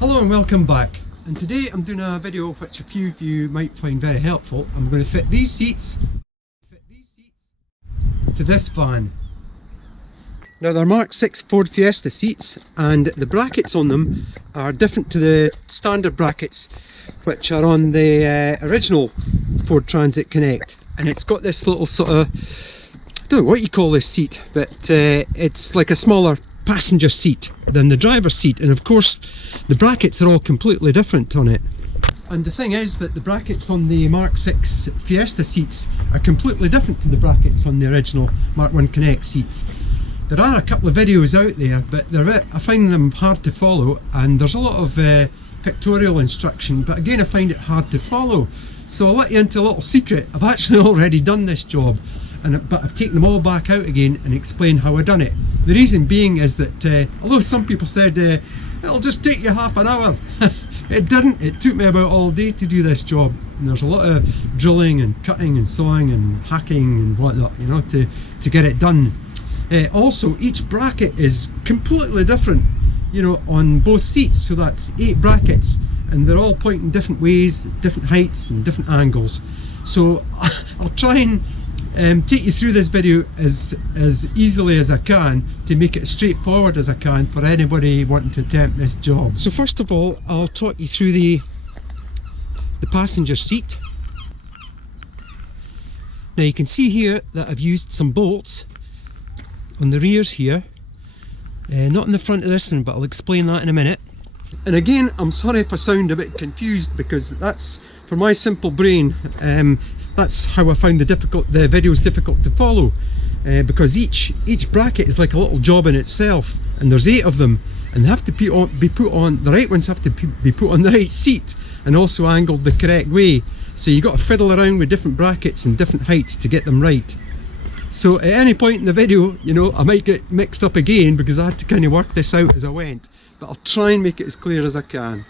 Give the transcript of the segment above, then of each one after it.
Hello and welcome back, and today I'm doing a video which a few of you might find very helpful. I'm going to fit these seats to this van. Now they're Mk6 Ford Fiesta seats, and the brackets on them are different to the standard brackets which are on the original Ford Transit Connect, and it's got this little sort of, I don't know what you call this seat, but it's like a smaller passenger seat than the driver's seat, and of course the brackets are all completely different on it. And the thing is that the brackets on the Mk6 Fiesta seats are completely different to the brackets on the original Mk1 Connect seats. There are a couple of videos out there, but I find them hard to follow, and there's a lot of pictorial instruction, but again I find it hard to follow. So I'll let you into a little secret. I've actually already done this job, but I've taken them all back out again and explained how I've done it. The reason being is that although some people said it'll just take you half an hour, it didn't. It took me about all day to do this job, and there's a lot of drilling and cutting and sawing and hacking and whatnot, you know, to get it done. Also, each bracket is completely different, you know, on both seats, so that's 8 brackets, and they're all pointing different ways, different heights and different angles. So I'll try and take you through this video as easily as I can to make it as straightforward as I can for anybody wanting to attempt this job. So first of all, I'll talk you through the passenger seat. Now you can see here that I've used some bolts on the rears here, not in the front of this one, but I'll explain that in a minute. And again, I'm sorry if I sound a bit confused, because that's, for my simple brain, that's how I found the videos difficult to follow, because each bracket is like a little job in itself, and there's 8 of them, and they have to be put on, the right ones have to be put on the right seat and also angled the correct way. So you got to fiddle around with different brackets and different heights to get them right. So at any point in the video, you know, I might get mixed up again because I had to kind of work this out as I went, but I'll try and make it as clear as I can.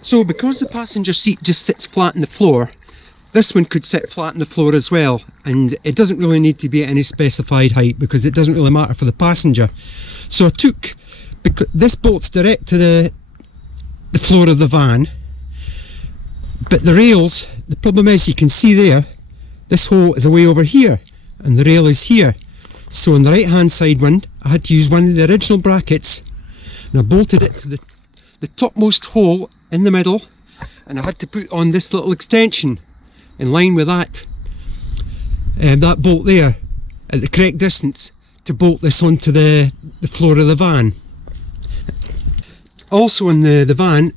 So because the passenger seat just sits flat on the floor, this one could sit flat on the floor as well, and it doesn't really need to be at any specified height because it doesn't really matter for the passenger. So I took, because this bolts direct to the floor of the van, but the rails, the problem is you can see there, this hole is away over here and the rail is here. So on the right hand side one, I had to use one of the original brackets, and I bolted it to the topmost hole in the middle, and I had to put on this little extension in line with that bolt there at the correct distance to bolt this onto the floor of the van. Also in the van,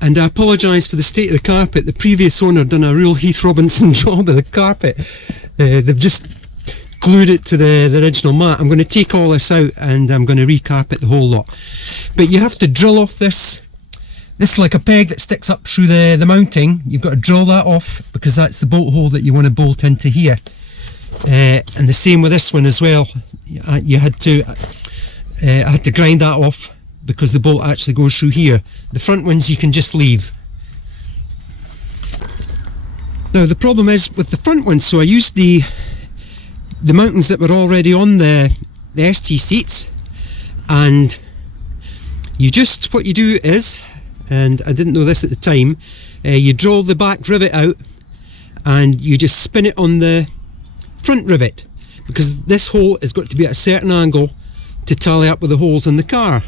and I apologise for the state of the carpet, the previous owner done a real Heath Robinson job of the carpet. They've just glued it to the original mat. I'm going to take all this out and I'm going to recarpet the whole lot. But you have to drill off this like a peg that sticks up through the mounting. You've got to drill that off because that's the bolt hole that you want to bolt into here. And the same with this one as well. I had to grind that off because the bolt actually goes through here. The front ones you can just leave. Now the problem is with the front ones, so I used the mountings that were already on the ST seats, and what you do is, and I didn't know this at the time, you draw the back rivet out and you just spin it on the front rivet, because this hole has got to be at a certain angle to tally up with the holes in the car,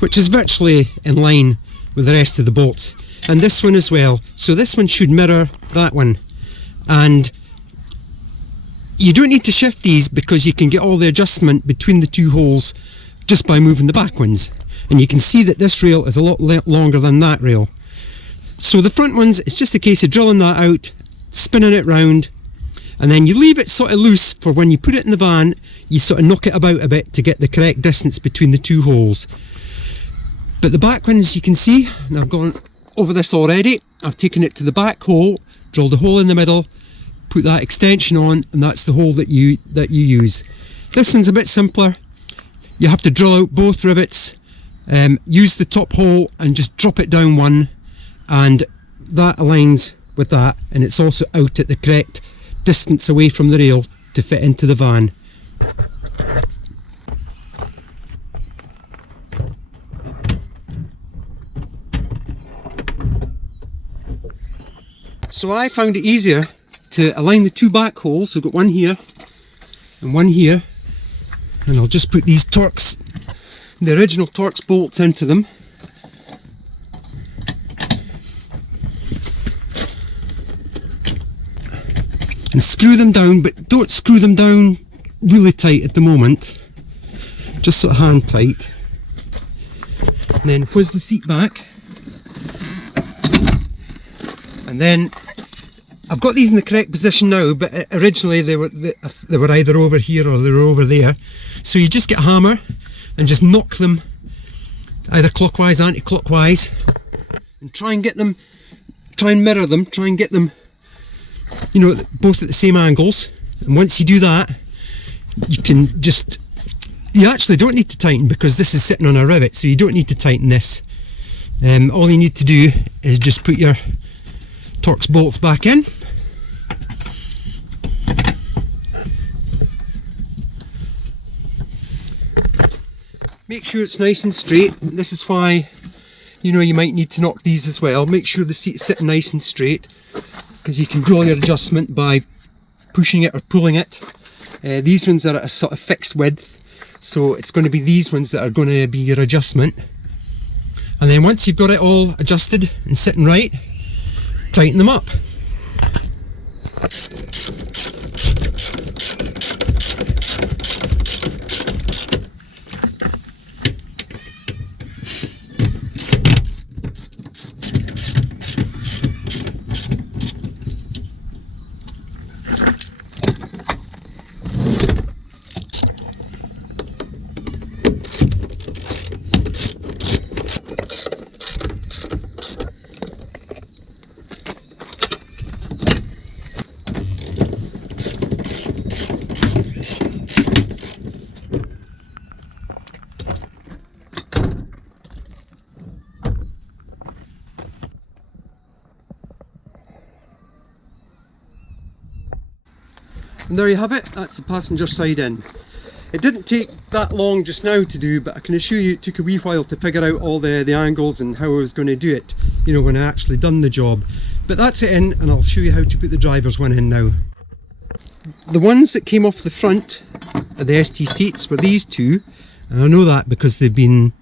which is virtually in line with the rest of the bolts, and this one as well. So this one should mirror that one, and you don't need to shift these because you can get all the adjustment between the 2 holes just by moving the back ones. And you can see that this rail is a lot longer than that rail. So the front ones, it's just a case of drilling that out, spinning it round, and then you leave it sort of loose for when you put it in the van, you sort of knock it about a bit to get the correct distance between the 2 holes. But the back ones, you can see, and I've gone over this already, I've taken it to the back hole, drilled a hole in the middle, put that extension on, and that's the hole that you use. This one's a bit simpler. You have to drill out both rivets, use the top hole and just drop it down one, and that aligns with that, and it's also out at the correct distance away from the rail to fit into the van. So I found it easier to align the two back holes. I've got one here and one here, and I'll just put these Torx, the original Torx bolts into them. And screw them down, but don't screw them down really tight at the moment, just sort of hand tight. And then whiz the seat back, and then I've got these in the correct position now, but originally they were either over here or they were over there. So you just get a hammer and just knock them either clockwise, anti-clockwise, and try and get them, try and mirror them, try and get them, you know, both at the same angles. And once you do that, you can just, you actually don't need to tighten because this is sitting on a rivet, so you don't need to tighten this. All you need to do is just put your Torx bolts back in. Make sure it's nice and straight. This is why, you know, you might need to knock these as well. Make sure the seat's sitting nice and straight, because you can draw your adjustment by pushing it or pulling it. These ones are at a sort of fixed width, so it's going to be these ones that are going to be your adjustment. And then once you've got it all adjusted and sitting right, tighten them up. And there you have it, that's the passenger side in. It didn't take that long just now to do, but I can assure you it took a wee while to figure out all the angles and how I was going to do it, you know, when I actually done the job. But that's it in, and I'll show you how to put the driver's one in now. The ones that came off the front of the ST seats were these two, and I know that because they've been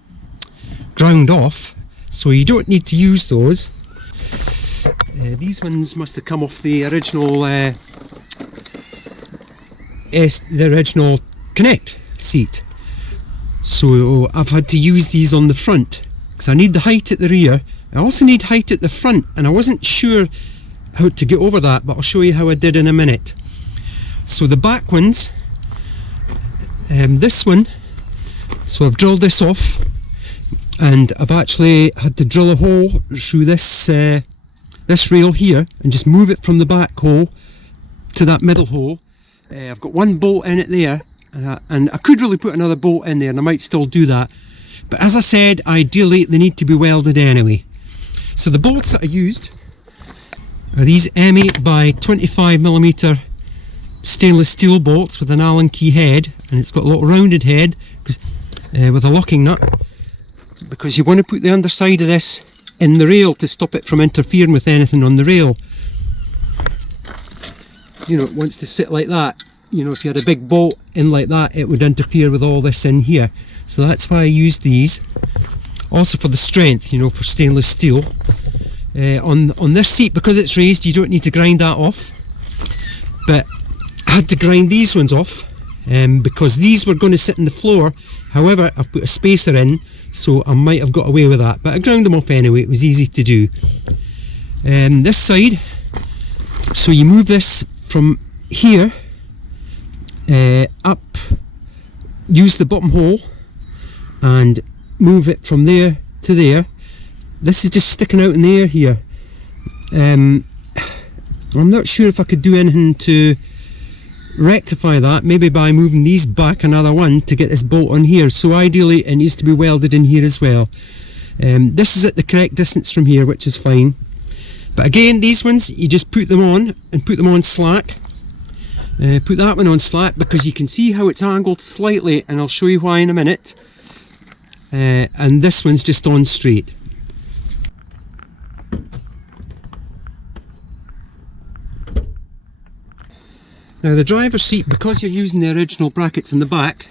ground off, so you don't need to use those. These ones must have come off the original Connect seat, so I've had to use these on the front because I need the height at the rear. I also need height at the front, and I wasn't sure how to get over that, but I'll show you how I did in a minute. So the back ones, this one, so I've drilled this off, and I've actually had to drill a hole through this this rail here and just move it from the back hole to that middle hole. I've got one bolt in it there, and I could really put another bolt in there, and I might still do that, but as I said, ideally they need to be welded anyway. So the bolts that I used are these M8 by 25mm stainless steel bolts with an Allen key head, and it's got a little rounded head with a locking nut, because you want to put the underside of this in the rail to stop it from interfering with anything on the rail. You know, it wants to sit like that. You know, if you had a big bolt in like that, it would interfere with all this in here. So that's why I used these. Also for the strength, you know, for stainless steel. On this seat, because it's raised, you don't need to grind that off. But I had to grind these ones off because these were going to sit on the floor. However, I've put a spacer in, so I might have got away with that. But I ground them off anyway, it was easy to do. This side, so you move this from here up, use the bottom hole and move it from there to there. This is just sticking out in the air here. I'm not sure if I could do anything to rectify that, maybe by moving these back another one to get this bolt on here. So ideally it needs to be welded in here as well. This is at the correct distance from here, which is fine. But again, these ones, you just put them on and put them on slack. Put that one on slack because you can see how it's angled slightly, and I'll show you why in a minute. And this one's just on straight. Now the driver's seat, because you're using the original brackets in the back,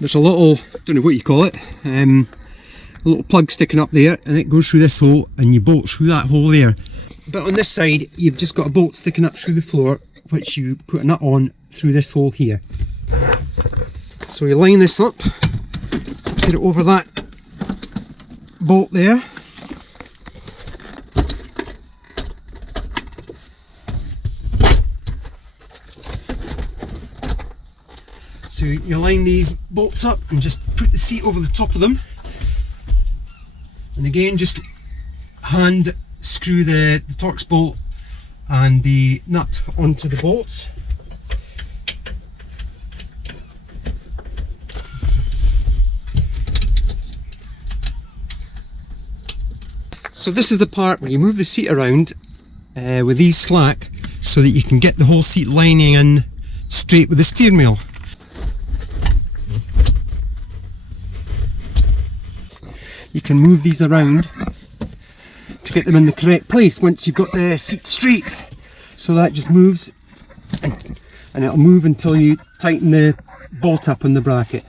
there's a little, don't know what you call it, a little plug sticking up there, and it goes through this hole and you bolt through that hole there. But on this side you've just got a bolt sticking up through the floor, which you put a nut on through this hole here. So you line this up, get it over that bolt there, so you line these bolts up and just put the seat over the top of them, and again just hand screw the Torx bolt and the nut onto the bolts. So this is the part where you move the seat around with these slack so that you can get the whole seat lining in straight with the steering wheel. You can move these around to get them in the correct place once you've got the seat straight. So that just moves and it'll move until you tighten the bolt up on the bracket.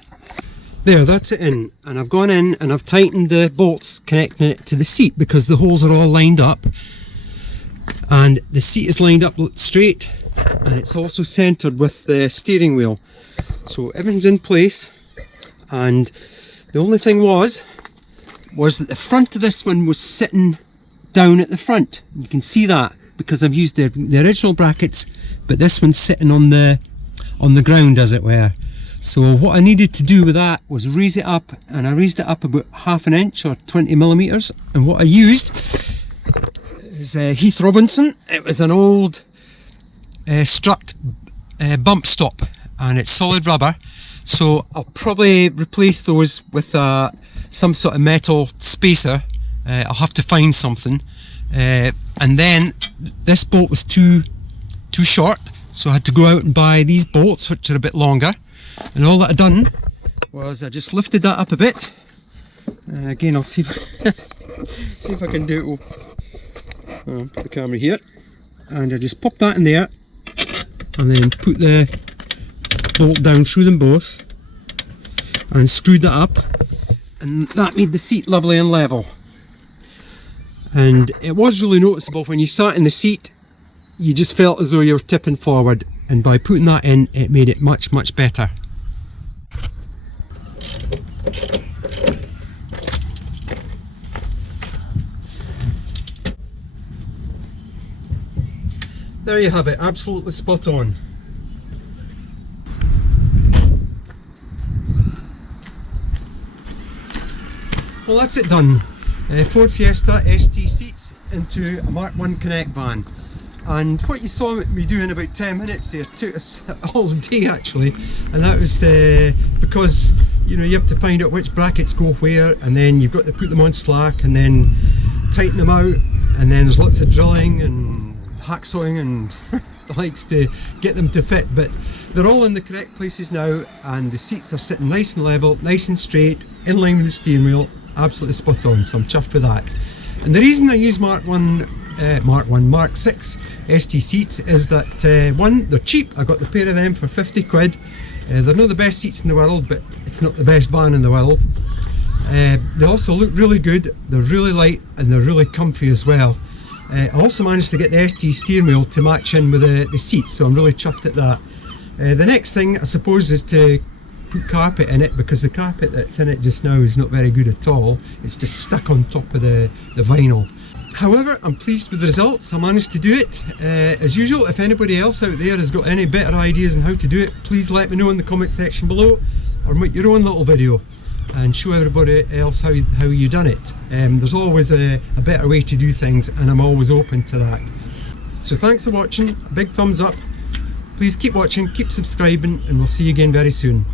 There, that's it in, and I've gone in and I've tightened the bolts connecting it to the seat because the holes are all lined up and the seat is lined up straight, and it's also centered with the steering wheel, so everything's in place. And the only thing was that the front of this one was sitting down at the front. You can see that because I've used the original brackets, but this one's sitting on the ground, as it were. So what I needed to do with that was raise it up, and I raised it up about half an inch or 20 millimeters. And what I used is Heath Robinson. It was an old strut bump stop, and it's solid rubber. So I'll probably replace those with some sort of metal spacer. I'll have to find something. And then this bolt was too short, so I had to go out and buy these bolts, which are a bit longer. And all that I done was I just lifted that up a bit. Again, I'll see if I can do it. Put the camera here, and I just pop that in there, and then put the bolt down through them both, and screwed that up, and that made the seat lovely and level. And it was really noticeable when you sat in the seat. You just felt as though you were tipping forward, and by putting that in, it made it much better. There you have it, absolutely spot on. Well, that's it done. Ford Fiesta ST seats into a Mk1 Connect van. And what you saw me do in about 10 minutes there took us all day actually, and that was because you have to find out which brackets go where, and then you've got to put them on slack and then tighten them out, and then there's lots of drilling and hacksawing and the likes to get them to fit, but they're all in the correct places now, and the seats are sitting nice and level, nice and straight, in line with the steering wheel, absolutely spot on, so I'm chuffed with that. And the reason I use Mk6 ST seats is that one, they're cheap. I got the pair of them for 50 quid. They're not the best seats in the world, but it's not the best van in the world. They also look really good, they're really light, and they're really comfy as well. I also managed to get the ST steering wheel to match in with the seats, so I'm really chuffed at that. The next thing I suppose is to put carpet in it, because the carpet that's in it just now is not very good at all. It's just stuck on top of the vinyl. However, I'm pleased with the results. I managed to do it. As usual, if anybody else out there has got any better ideas on how to do it, please let me know in the comment section below, or make your own little video and show everybody else how you done it. There's always a better way to do things, and I'm always open to that. So thanks for watching, a big thumbs up. Please keep watching, keep subscribing, and we'll see you again very soon.